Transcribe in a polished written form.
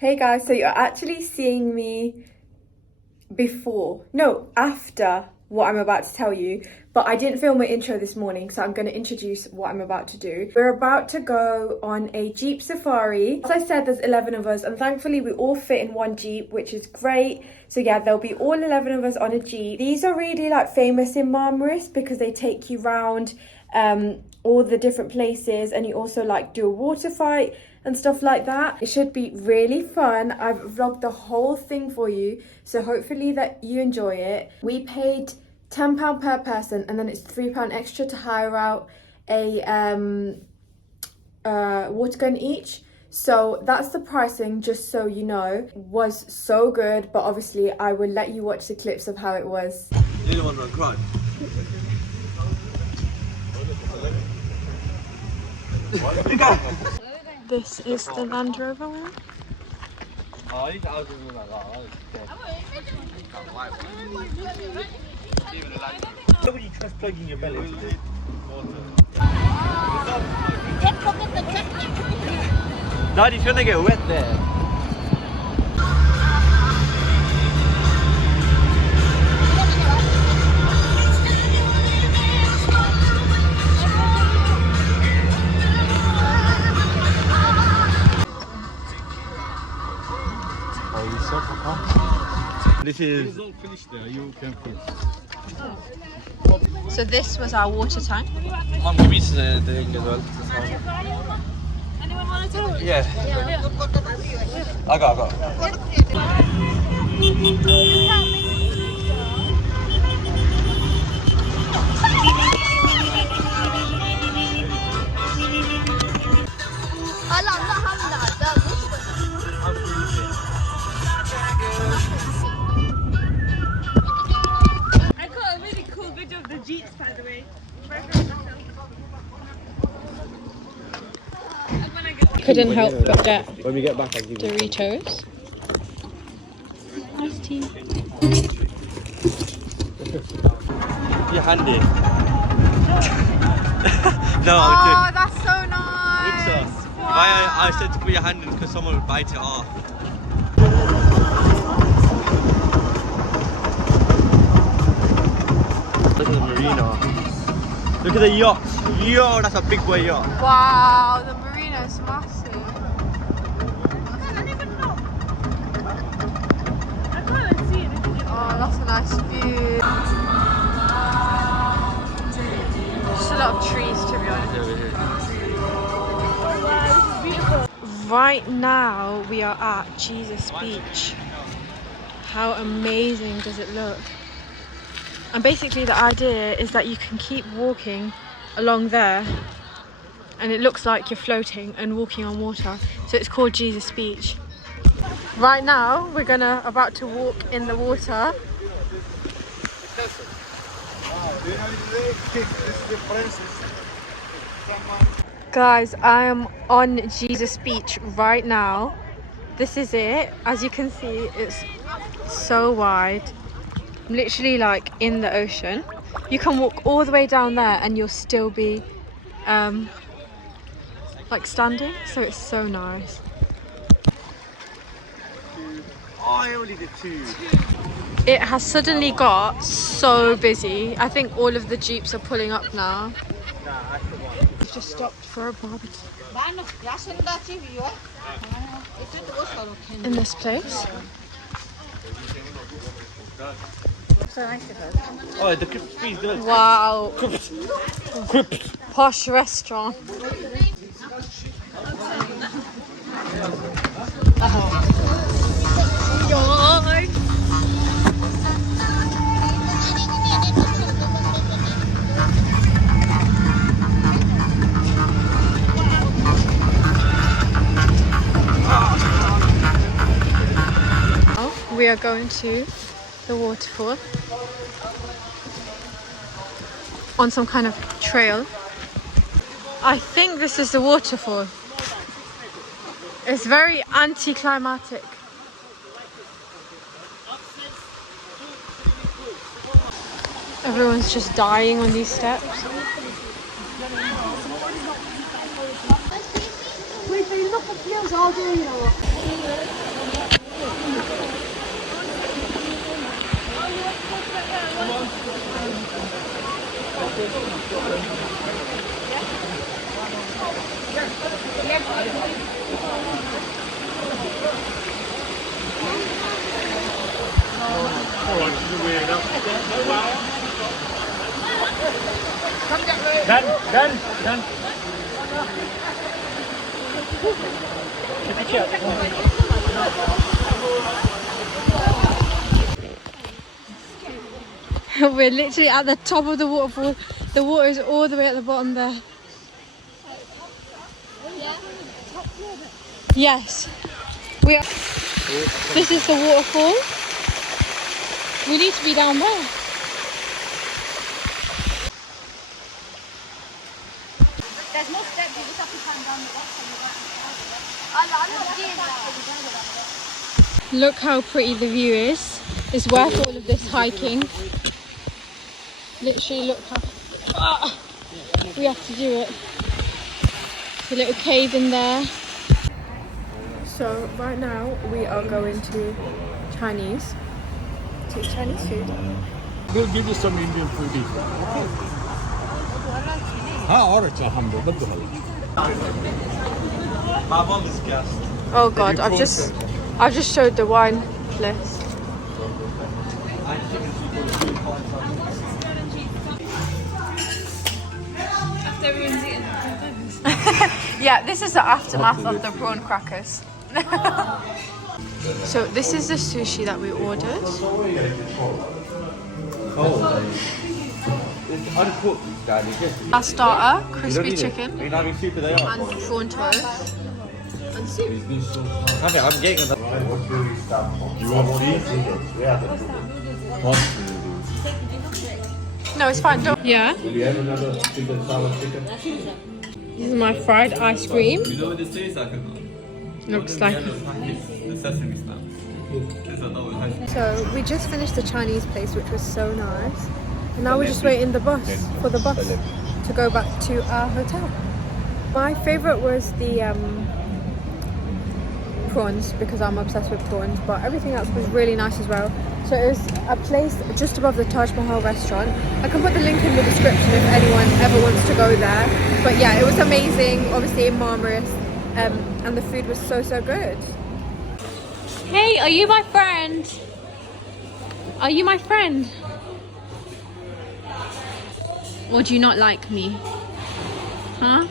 Hey guys, so you're actually seeing me after what I'm about to tell you, but I didn't film my intro this morning, so I'm going to introduce what I'm about to do. We're about to go on a Jeep safari. As I said, there's 11 of us, and thankfully we all fit in one Jeep, which is great. So yeah, there'll be all 11 of us on a Jeep. These are really like famous in Marmaris because they take you round all the different places, and you also like do a water fight and stuff like that. It should be really fun. I've vlogged the whole thing for you, so hopefully that you enjoy it. We paid £10 per person, and then it's £3 extra to hire out a water gun each. So that's the pricing, just so you know. It was so good, but obviously I will let you watch the clips of how it was. You don't want to cry. This is the Land Rover one. Nobody trust plugging your belly. Daddy's gonna get wet there. This is finished there. You can finish. So this was our water tank. Give me the thing as well. Anyone want to do it? Yeah. I got. I got a really cool video of the Jeeps, by the way. Couldn't help but get When we get back, I'll give you. Doritos. Iced tea. Your hand in. No, Oh, I'm that's so nice. joking. I said to put your hand in because someone would bite it off. Look at the marina. Look at the yacht. Yo, that's a big boy yacht. Wow, the marina is massive. I can't even see it. Oh, that's a nice view. Just a lot of trees, to be honest. Over here. Oh wow, this is beautiful. Right now, we are at Jesus Beach. How amazing does it look? And basically the idea is that you can keep walking along there, and it looks like you're floating and walking on water. So it's called Jesus Beach. Right now, we're about to walk in the water. Guys, I am on Jesus Beach right now. This is it. As you can see, it's so wide. I'm literally like in the ocean. You can walk all the way down there and you'll still be like standing, so it's so nice. Oh, I only did 2. It has suddenly got so busy. I think all of the Jeeps are pulling up now. We've just stopped for a barbecue in this place. Oh, the crypt is good. Wow, Crypt. posh restaurant. We are going to the waterfall on some kind of trail. I think this is the waterfall. It's very anticlimactic. Everyone's just dying on these steps. Wait, they look at you, I'll do you know what? Done. We're literally at the top of the waterfall. The water is all the way at the bottom there. Yes. We are. This is the waterfall. We need to be down there. There's more steps, you just have to climb down the rocks and Look how pretty the view is. It's worth all of this hiking. Literally look how we have to do it. There's a little cave in there. So right now we are going to Chinese. To Chinese food. We'll give you some Indian food. My mum is gassed. Oh god, I've just showed the wine list. After everyone's eaten. Yeah, this is the aftermath of the prawn crackers. So this is the sushi that we ordered. Uncooked, Daddy. Our starter, crispy chicken, Are you not having soup today? and prawn toast, and soup. I'm getting them. You want these? No, it's fine. Don't. Yeah. Will you have another sweet and sour chicken? This is my fried ice cream. You know what this tastes like? Looks like. The sesame smell. So we just finished the Chinese place, which was so nice, and now we're just waiting for the bus to go back to our hotel. My favourite was the prawns, because I'm obsessed with prawns, but everything else was really nice as well. So it was a place just above the Taj Mahal restaurant. I can put the link in the description if anyone ever wants to go there. But yeah, it was amazing, obviously in Marmaris, and the food was so good. Hey, are you my friend? Are you my friend? Or do you not like me? Huh?